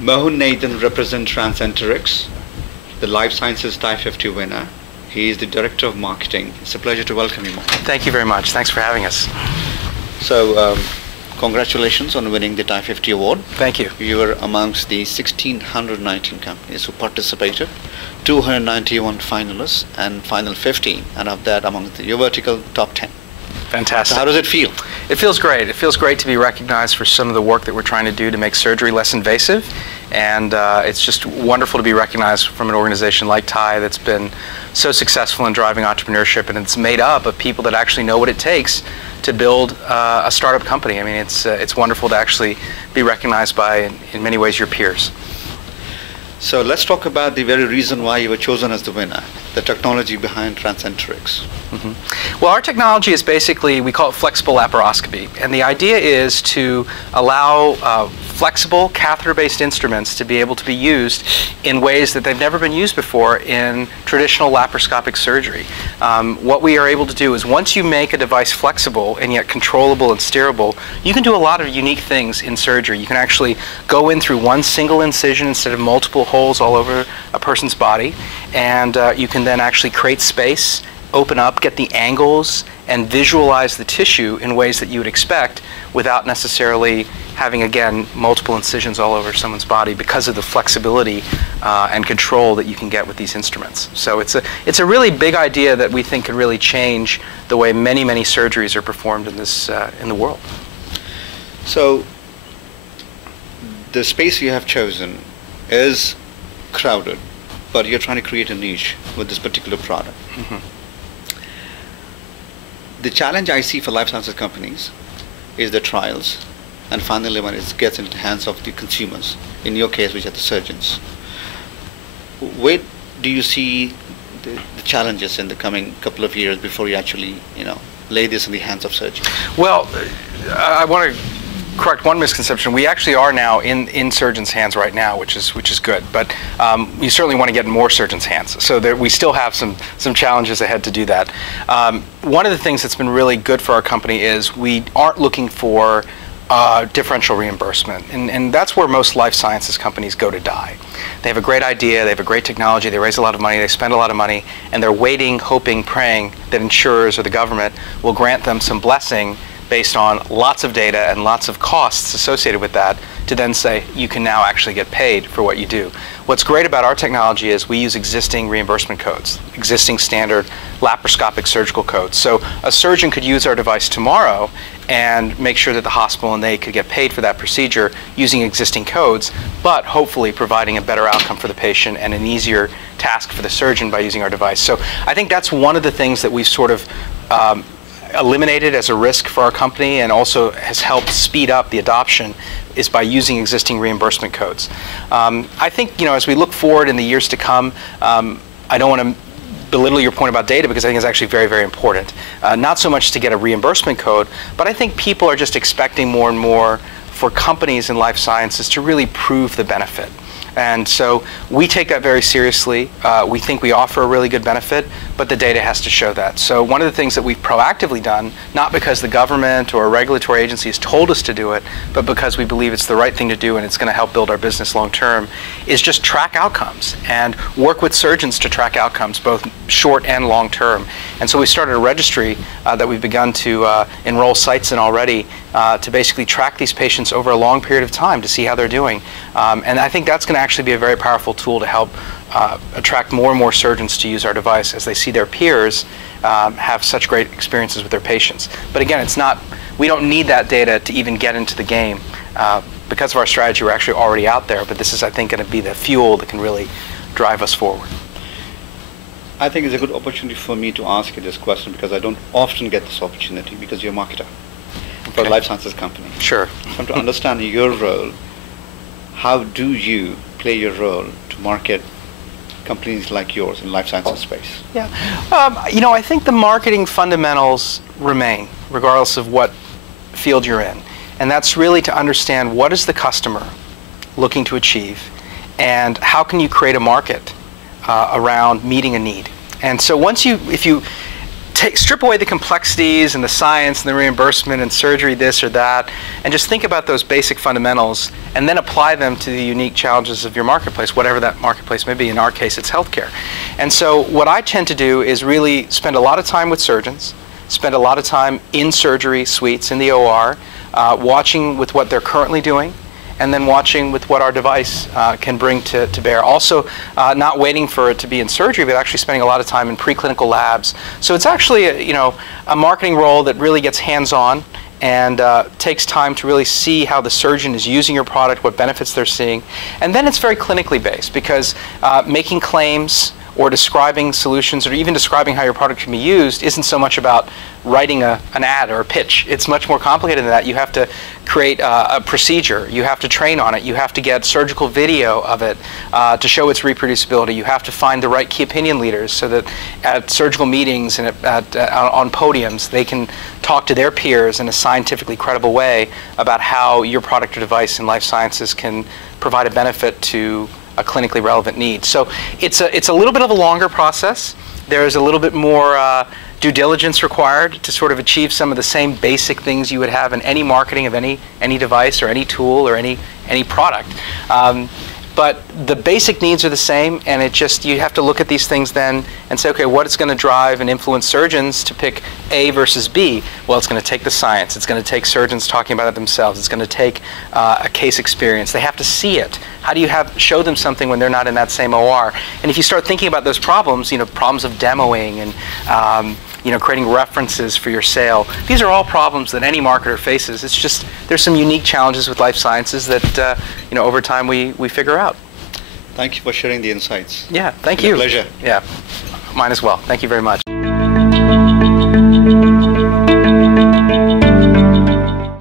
Mohan represents Transenterix, the Life Sciences TiE50 winner. He is the Director of Marketing. It's a pleasure to welcome you, Mohan. Thank you very much. Thanks for having us. So, congratulations on winning the TiE50 award. Thank you. You were amongst the 1,619 companies who participated, 291 finalists, and final 15, and of that among your vertical top 10. Fantastic. So how does it feel? It feels great. It feels great to be recognized for some of the work that we're trying to do to make surgery less invasive. And it's just wonderful to be recognized from an organization like TiE that's been so successful in driving entrepreneurship, and it's made up of people that actually know what it takes to build a startup company. I mean, it's wonderful to actually be recognized by, in many ways, your peers. So let's talk about the very reason why you were chosen as the winner, the technology behind Transenterix. Well, our technology is basically, we call it flexible laparoscopy. And the idea is to allow flexible catheter-based instruments to be able to be used in ways that they've never been used before in traditional laparoscopic surgery. What we are able to do is once you make a device flexible and yet controllable and steerable, you can do a lot of unique things in surgery. You can actually go in through one single incision instead of multiple holes all over a person's body, and you can then actually create space, open up, get the angles, and visualize the tissue in ways that you would expect without necessarily having, again, multiple incisions all over someone's body because of the flexibility and control that you can get with these instruments. So it's a really big idea that we think could really change the way many, many surgeries are performed in this in the world. So the space you have chosen is crowded, but you're trying to create a niche with this particular product. The challenge I see for life sciences companies is the trials, and finally when it gets into the hands of the consumers, in your case, which are the surgeons. Where do you see the challenges in the coming couple of years before you actually, lay this in the hands of surgeons? Well, I want to correct one misconception. We actually are now in surgeons' hands right now, which is good. But we certainly want to get in more surgeons' hands. So we still have some challenges ahead to do that. One of the things that's been really good for our company is we aren't looking for differential reimbursement, and that's where most life sciences companies go to die. They have a great idea, they have a great technology, they raise a lot of money, they spend a lot of money, and they're waiting, hoping, praying that insurers or the government will grant them some blessing based on lots of data and lots of costs associated with that to then say you can now actually get paid for what you do. What's great about our technology is we use existing reimbursement codes, existing standard laparoscopic surgical codes. So a surgeon could use our device tomorrow and make sure that the hospital and they could get paid for that procedure using existing codes, but hopefully providing a better outcome for the patient and an easier task for the surgeon by using our device. So I think that's one of the things that we've sort of eliminated as a risk for our company, and also has helped speed up the adoption, is by using existing reimbursement codes. I think, as we look forward in the years to come, I don't want to belittle your point about data, because I think it's actually very, very important. Not so much to get a reimbursement code, but I think people are just expecting more and more for companies in life sciences to really prove the benefit. And so we take that very seriously. We think we offer a really good benefit, but the data has to show that. So one of the things that we've proactively done, not because the government or a regulatory agency has told us to do it, but because we believe it's the right thing to do and it's going to help build our business long term, is just track outcomes and work with surgeons to track outcomes, both short and long term. And so we started a registry that we've begun to enroll sites in already to basically track these patients over a long period of time to see how they're doing. And I think that's going to actually be a very powerful tool to help attract more and more surgeons to use our device as they see their peers have such great experiences with their patients. But again, we don't need that data to even get into the game. Because of our strategy, we're actually already out there, but this is, I think, going to be the fuel that can really drive us forward. I think it's a good opportunity for me to ask you this question, because I don't often get this opportunity, because you're a marketer for a life sciences company. Sure. So to understand your role, how do you play your role to market companies like yours in life sciences space? Yeah, I think the marketing fundamentals remain, regardless of what field you're in. And that's really to understand what is the customer looking to achieve, and how can you create a market around meeting a need. And so if you strip away the complexities and the science and the reimbursement and surgery this or that, and just think about those basic fundamentals and then apply them to the unique challenges of your marketplace, whatever that marketplace may be. In our case, it's healthcare. And so what I tend to do is really spend a lot of time with surgeons, spend a lot of time in surgery suites, in the OR, watching with what they're currently doing, and then watching with what our device can bring to bear. Also, not waiting for it to be in surgery, but actually spending a lot of time in preclinical labs. So it's actually a marketing role that really gets hands-on and takes time to really see how the surgeon is using your product, what benefits they're seeing. And then it's very clinically based, because making claims or describing solutions or even describing how your product can be used isn't so much about writing an ad or a pitch. It's much more complicated than that. You have to create a procedure. You have to train on it. You have to get surgical video of it to show its reproducibility. You have to find the right key opinion leaders so that at surgical meetings and on podiums they can talk to their peers in a scientifically credible way about how your product or device in life sciences can provide a benefit to a clinically relevant need. So it's a little bit of a longer process. There's a little bit more due diligence required to sort of achieve some of the same basic things you would have in any marketing of any device or any tool or any product. But the basic needs are the same, and you have to look at these things then and say, okay, what is going to drive and influence surgeons to pick A versus B? Well, it's going to take the science. It's going to take surgeons talking about it themselves. It's going to take a case experience. They have to see it. How do you show them something when they're not in that same OR? And if you start thinking about those problems, problems of demoing and creating references for your sale, these are all problems that any marketer faces. It's just there's some unique challenges with life sciences that over time we figure out. Thank you for sharing the insights. Yeah, thank you. It's a pleasure. Yeah, mine as well. Thank you very much.